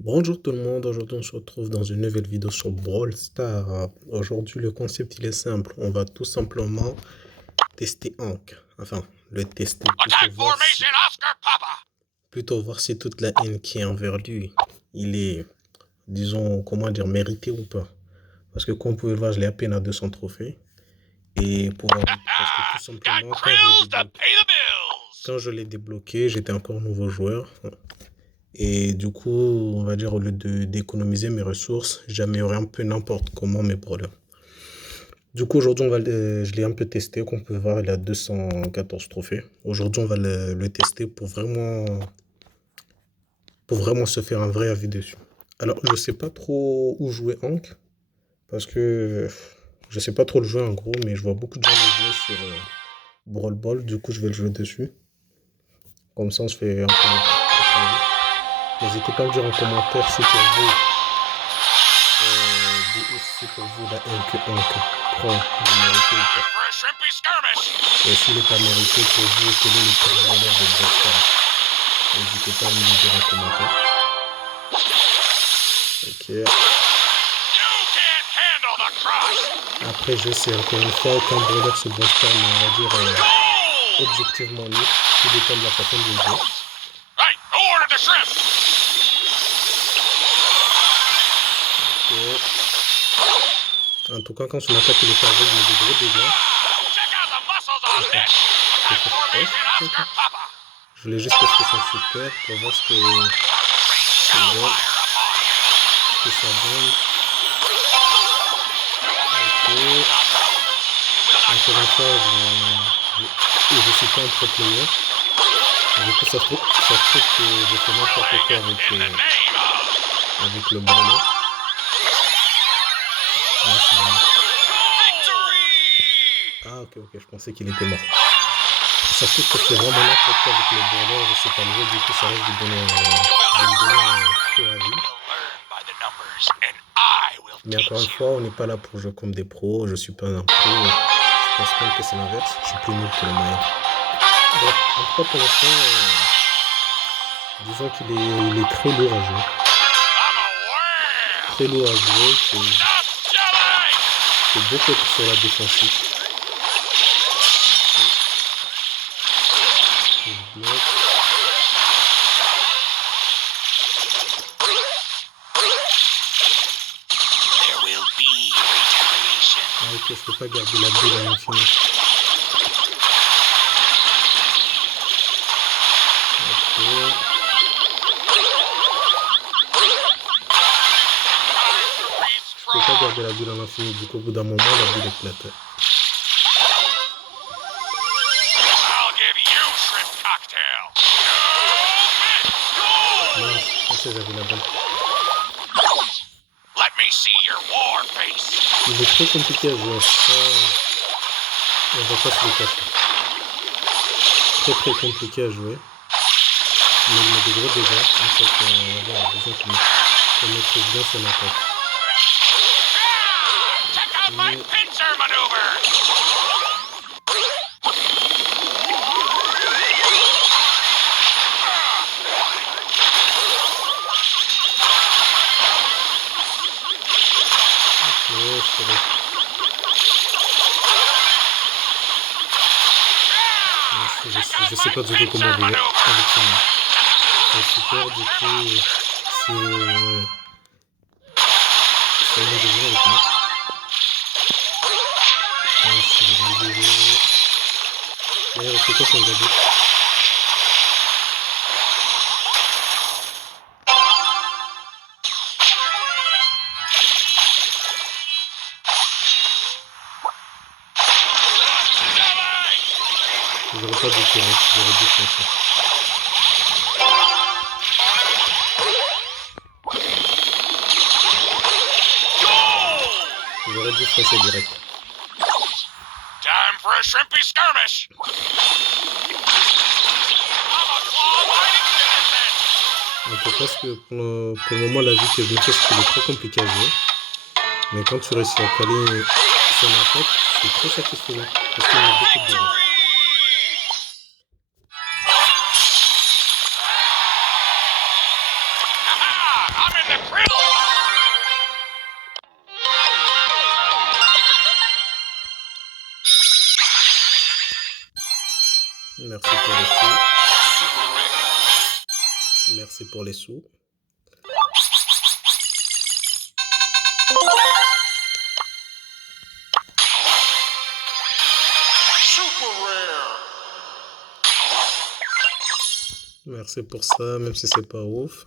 Bonjour tout le monde, aujourd'hui on se retrouve dans une nouvelle vidéo sur Brawl Stars. Aujourd'hui le concept il est simple, on va tout simplement tester Hank. Enfin, le tester, plutôt voir si toute la haine qui est envers lui, il est, disons, comment dire, mérité ou pas. Parce que comme vous pouvez le voir, je l'ai à peine à 200 trophées. Et parce que tout simplement, quand je l'ai débloqué, j'étais encore nouveau joueur. Et du coup, on va dire, au lieu d'économiser mes ressources, j'améliorais un peu n'importe comment mes brawlers. Du coup, aujourd'hui, je l'ai un peu testé. Comme on peut voir, il a 214 trophées. Aujourd'hui, on va le tester pour vraiment se faire un vrai avis dessus. Alors, je sais pas trop où jouer Hank, parce que je sais pas trop le jouer en gros, mais je vois beaucoup de gens le jouer sur Brawl Ball. Du coup, je vais le jouer dessus. Comme ça, on se fait un peu notre avis. N'hésitez pas à me dire en commentaire si pour vous si pour vous la haine que Hank prend de mérité ou pas. Et s'il n'est pas mérité pour vous, quel est le pire bonheur de Brawl Stars? N'hésitez pas à me le dire en commentaire. Ok. Après, je sais encore une fois, aucun brawler sur Brawl Stars, mais on va dire objectivement nul. Tout dépend de la façon de le jouer. Ok. En tout cas, quand son attaque il est chargé, il met des gros dégâts. Je voulais juste tester son super pour voir ce que ça donne. Ok. Encore une fois, je suis pas un pro player. Du coup, ça se trouve que je fais n'importe quoi avec le ballon. Là, c'est bon. Ah, ok, je pensais qu'il était mort. Ça se trouve que je fais vraiment n'importe quoi avec le ballon, je sais pas le jeu, du coup, ça risque de me donner un faux avis. Mais encore une fois, on n'est pas là pour jouer comme des pros, je suis pas un pro. Je pense même que c'est l'inverse, je suis plus nul que le moyen. Bref, en tout cas, pour l'instant, disons qu'il est très lourd à jouer. Très lourd à jouer, c'est beaucoup être sur la défensive. Je bloque. Ah ok, je peux pas garder la bulle à l'infini. Ok. Je peux pas garder la bulle à l'infini, du coup au bout d'un moment la bulle éclate. Mince, je pensais que j'avais la balle. Il est très compliqué à jouer, ça, on va pas se le cacher. Très compliqué à jouer. Mais il met des gros dégâts, en fait, voilà, disons qu'on maîtrise bien son attaque. Je sais pas du tout comment jouer avec son super, du coup, c'est une de jouer avec moi. C'est une de jouer. D'ailleurs, c'est quoi son gadget? J'aurais pas dû tirer, j'aurais dû foncer. J'aurais dû foncer direct. Time for a shrimpy skirmish. En tout cas, que pour le moment, la vie que je me fais, c'est qu'il est très compliqué à jouer. Mais quand tu réussis à caler son attaque, c'est très satisfaisant. Parce qu'il met beaucoup de dégâts. I'm in the krill! Merci pour les sous. Super rare. Merci pour les sous. Super rare. Merci pour ça, même si c'est pas ouf.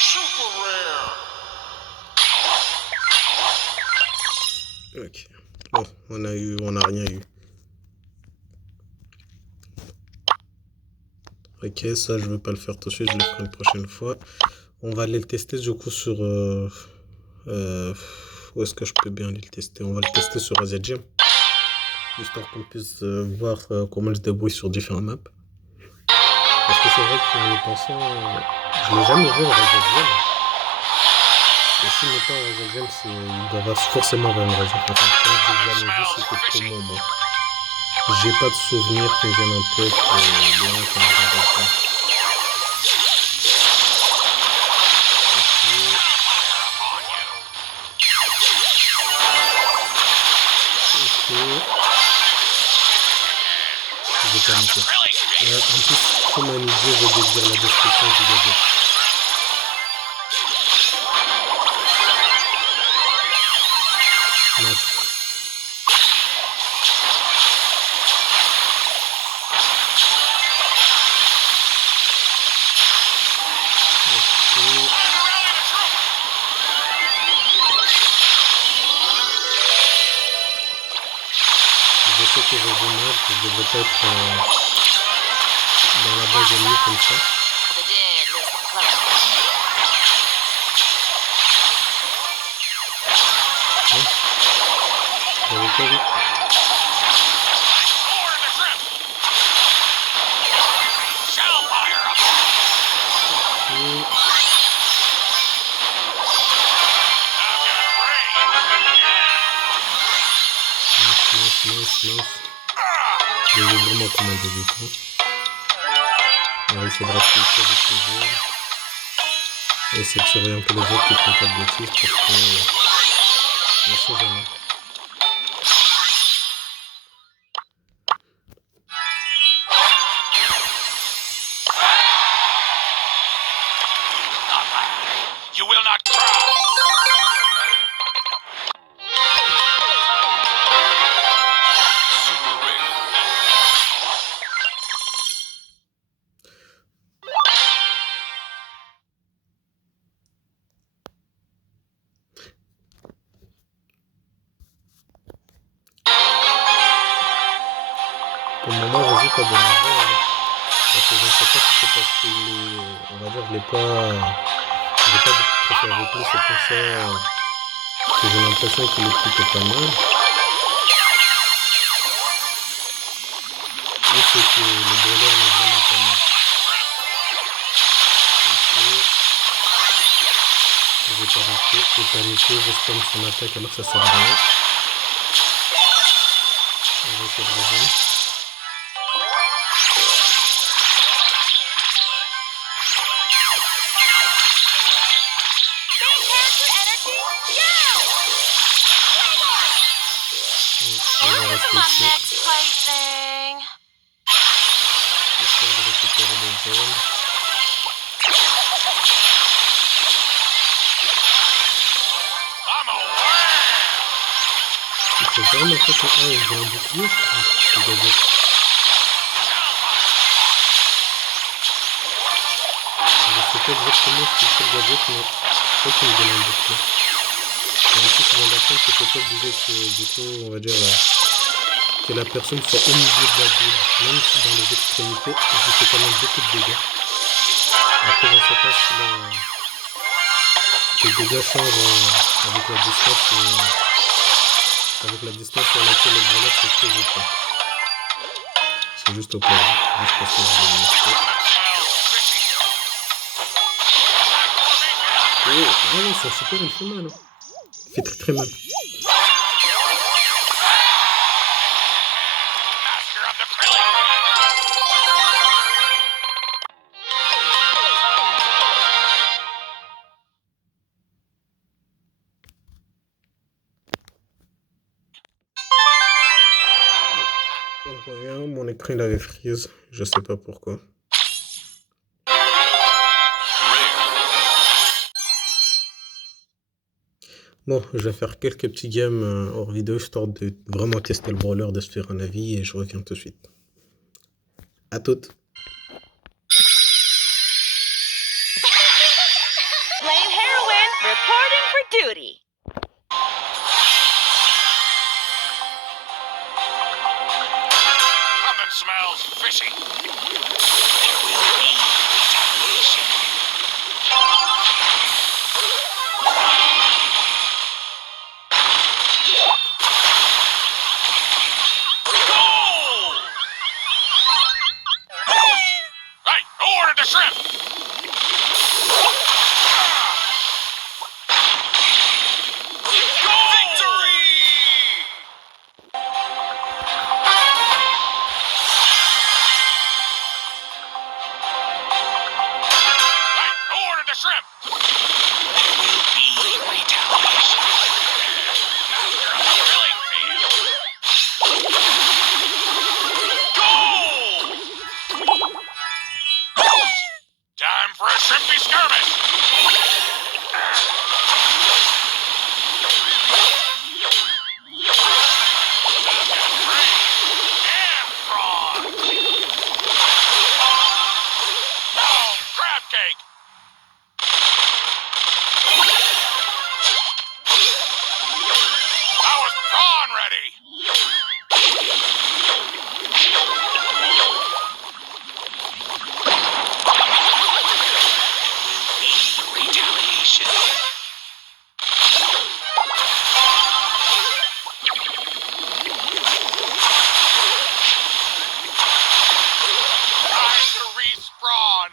Super rare. Ok. Bon, on n'a rien eu. Ok, ça je veux pas le faire tout de suite, je le ferai une prochaine fois. On va aller le tester du coup sur... où est-ce que je peux bien aller le tester? On va le tester sur AZ Gym. Histoire qu'on puisse voir comment il se débrouille sur différentes maps. Parce que c'est vrai qu'en y pensant, je l'ai jamais vu en AZ Gym. Et s'il n'est pas en AZ Gym, il doit forcément avoir une raison. Enfin, quand je l'ai jamais vu, c'était comment moi. J'ai pas de souvenir qui me viennent en tête de un qu'on a regardé. Ok. J'ai paniqué. En plus, comme un idiot, je vais dire la description du gadget. Mince. Je sais que je vais mal, que je devrais pas être dans la base ennemie comme ça. The dead listen close. Hein? J'avais pas vu. More in the crypt. Shellfire up. Et... I've got brain. Mince. Je vais vraiment commander du coup. On va essayer de respecter avec les autres. Et essayer de surveiller un peu les autres qui font pas de bêtises parce que... on sait jamais. You will not cry. Super rare. Pour le moment, j'hésite à démarrer. Parce que je ne sais pas si c'est parce que on va dire, je l'ai pas beaucoup trop avec lui, c'est pour ça que j'ai l'impression qu'il est plutôt pas mal. Et c'est que le brawler n'est vraiment pas mal. Ok. J'ai paniqué, je spamme son attaque alors que ça sert à rien. On va essayer de rejoindre. Main character energy, On va go! rester My ici. next plaything. Histoire de récupérer les zones. I'm aware. Il faut vraiment pas que... Ah, il y a un bouclier, je crois. Le gadget. Je sais pas exactement ce qu'il fait le gadget, mais je crois qu'il me donne un bouclier. Et en plus, je viens d'apprendre que c'est pas obligé que, du coup, on va dire, que la personne soit au milieu de la bulle. Même si dans les extrémités, il fait quand même beaucoup de dégâts. Après, je ne sais pas si les dégâts changent avec la distance sur laquelle le brawler se trouve ou pas. C'est juste au cas où, juste parce que je l'ai montré. Oh, ah ouais, son super, il fait mal. Hein. Il fait très mal. Master of the krill. écran il avait freeze, je sais pas pourquoi. Bon, je vais faire quelques petits games hors vidéo histoire de vraiment tester le brawler, de se faire un avis et je reviens tout de suite. À toutes. Flame Heroine reporting for duty. Something smells fishy. There will be retaliation. Goal! Hey, who ordered the shrimp? Victory! Hey, who ordered the shrimp? There will be retaliation. Master of the killing field. Goal! Time for a shrimpy skirmish. And prawn. Oh, crab cake. I was prawn ready. There will be retaliation. Time to respawn.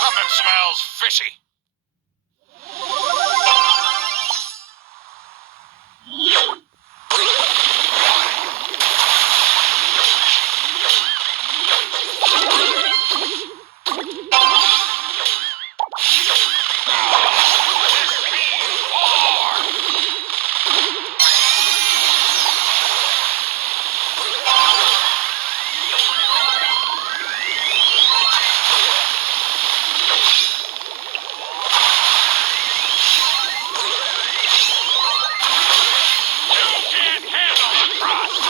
Something smells fishy. This means war. You can't handle the thrust.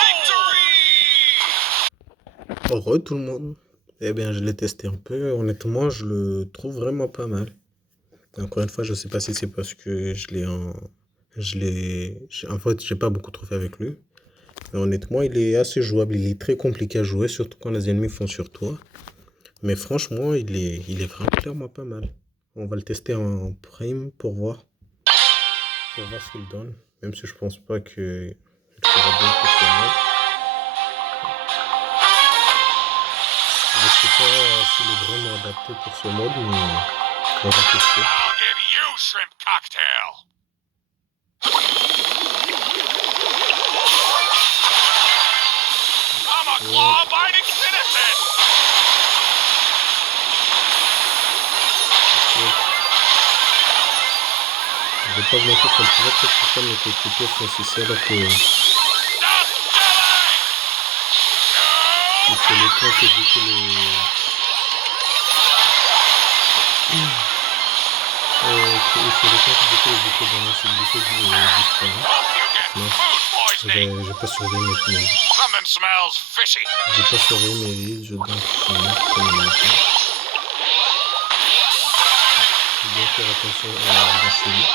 Victory! Heureux tout le monde. Eh bien, je l'ai testé un peu. Honnêtement, je le trouve vraiment pas mal. Encore une fois, je sais pas si c'est parce que en fait, j'ai pas beaucoup trop fait avec lui. Mais honnêtement, il est assez jouable. Il est très compliqué à jouer, surtout quand les ennemis font sur toi. Mais franchement, il est vraiment clairement pas mal. On va le tester en prime pour voir ce qu'il donne. Même si je pense pas que il sera bon pour ce mode. Je sais pas s'il est vraiment adapté pour ce mode, mais on va tester. I'll give you shrimp cocktail. I'm a claw-biting citizen. Je vais pas vous mentir qu'elle pourrait être plus fun avec les coupures sont alors que il Stop killing. faut le temps que du coup il faut le temps que du coup les boucles dans la civilité disparaissent. Hope you get Non, food poisoning. j'ai pas surveillé mes vies. Something smells fishy. J'ai pas surveillé mes vies, je dois comme il est. Faut bien faire attention à la série.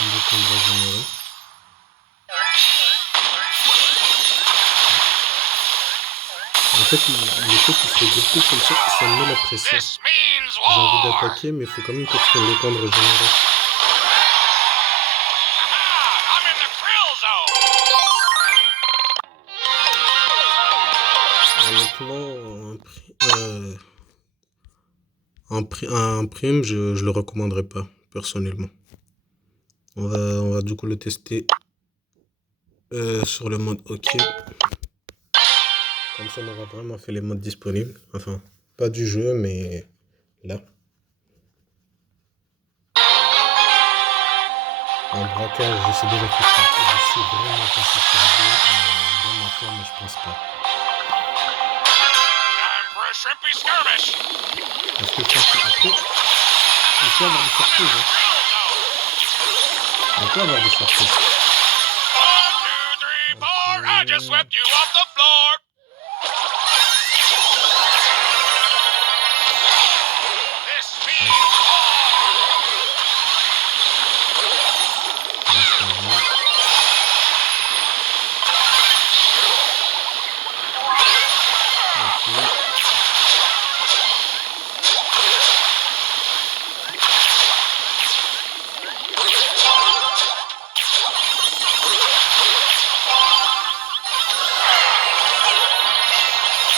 Et on va régénérer. En fait, le fait qu'il se regroupe comme ça me met la pression. This means J'ai envie war. d'attaquer, mais il faut quand même que je prenne le temps de régénérer. Ah, I'm in the krill zone. Honnêtement, un prime, je le recommanderais pas, personnellement. On va du coup le tester sur le mode OK. Comme ça, on aura vraiment fait les modes disponibles. Enfin, pas du jeu, mais là. En braquage, je sais déjà que ça. Je sais vraiment pas si c'est dans ma forme, mais je pense pas. Time for a shrimpy skirmish. Parce que je pense qu'après, on peut avoir des surprises. Hein. On peut avoir des surprises. 1, 2, 3, 4. I just swept you off the floor. This means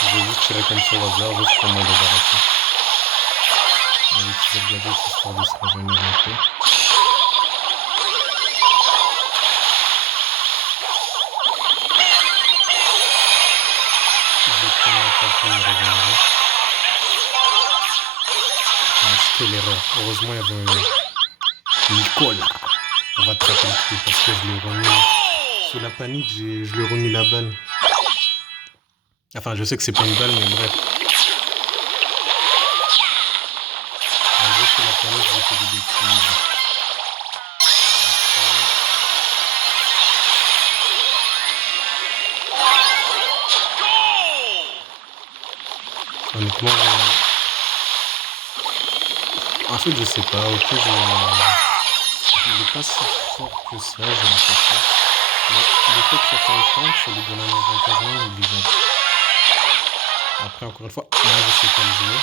Je vais juste tirer comme ça au hasard, juste pour m'en débarrasser. On va utiliser le gadget histoire de se régénérer un peu. Je vais prendre pas le temps de me régénérer. Ah, c'était l'erreur. Heureusement, il y avait Nicolas pour rattraper le coup parce que je l'ai remis. Sous la panique, je lui ai remis la balle. Enfin, je sais que c'est pas une balle, mais bref. En gros, sous la panique, j'ai fait des bêtises. Honnêtement, en fait, je sais pas. Ok, il est pas si fort que ça, j'ai l'impression. Mais le fait que ça fait un tank, ça lui donne un avantage non négligeable. Après, encore une fois, moi, je sais pas le jouer.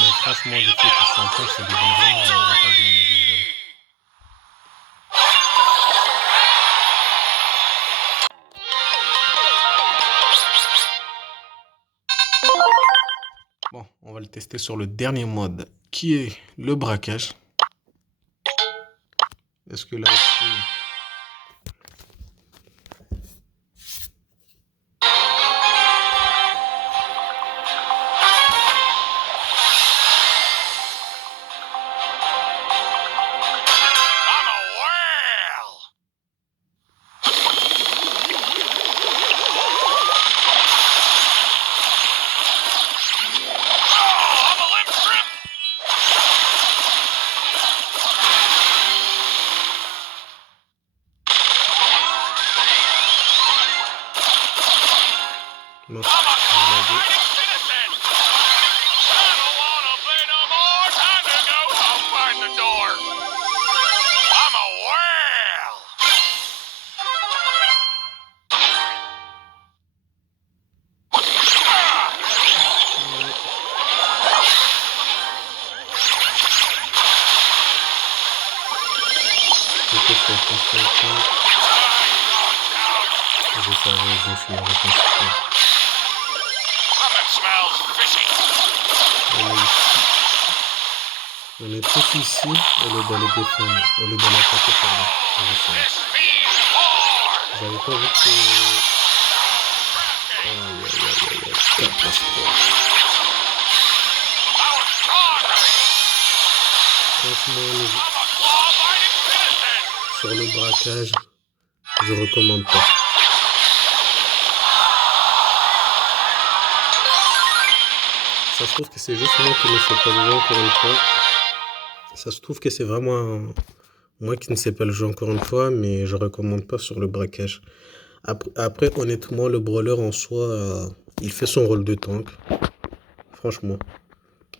Mais franchement, le fait que ça un tank, ça lui donne vraiment un avantage non négligeable. Bon, on va le tester sur le dernier mode, qui est le braquage. Est-ce que là aussi... I'm a whale. Oh, I'm a limp shrimp. Non, I'm a je l'ai law-abiding citizen. I don't wanna play no more. Time to go. I'll find the door. I'm a whale. C'était sur le je savais, je me suis reconstruit. Something smells fishy. On est tous ici, au lieu d'aller défendre, au lieu d'aller attaquer par là. Je sais. This means war. J'avais pas vu que... Aïe, aïe, aïe, aïe, aïe, catastrophe. I was conquering. Franchement, I'm a law-abiding citizen. sur le braquage, je recommande pas. Ça se trouve que c'est juste moi qui ne sais pas le jeu encore une fois. Ça se trouve que c'est vraiment moi qui ne sais pas le jeu encore une fois, mais je recommande pas sur le braquage. Après, honnêtement, le brawler en soi, il fait son rôle de tank. Franchement,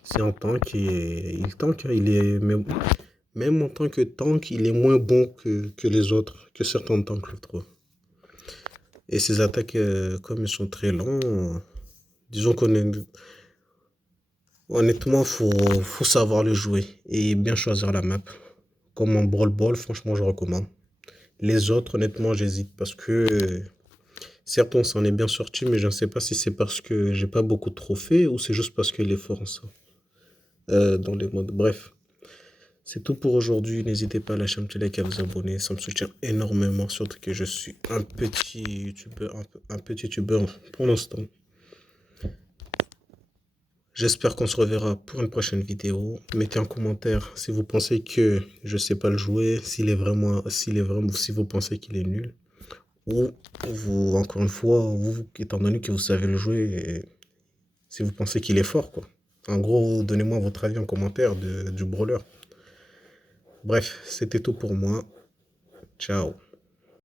c'est un tank et il tank. Hein, il est même en tant que tank, il est moins bon que les autres, que certains tanks, je trouve. Et ses attaques, comme ils sont très longs, disons qu'on est... Honnêtement, faut savoir le jouer et bien choisir la map. Comme en Brawl Ball, franchement, je recommande. Les autres, honnêtement, j'hésite parce que certes, on s'en est bien sorti, mais je ne sais pas si c'est parce que j'ai pas beaucoup de trophées ou c'est juste parce qu'il est fort en ça. Dans les modes. Bref, C'est tout pour aujourd'hui. N'hésitez pas à lâcher un petit like et à vous abonner. Ça me soutient énormément, surtout que je suis un petit youtubeur, un petit youtubeur pour l'instant. J'espère qu'on se reverra pour une prochaine vidéo. Mettez en commentaire si vous pensez que je sais pas le jouer, si vous pensez qu'il est nul. Ou vous, encore une fois, vous, étant donné que vous savez le jouer, si vous pensez qu'il est fort, quoi. En gros, donnez-moi votre avis en commentaire du brawler. Bref, c'était tout pour moi. Ciao.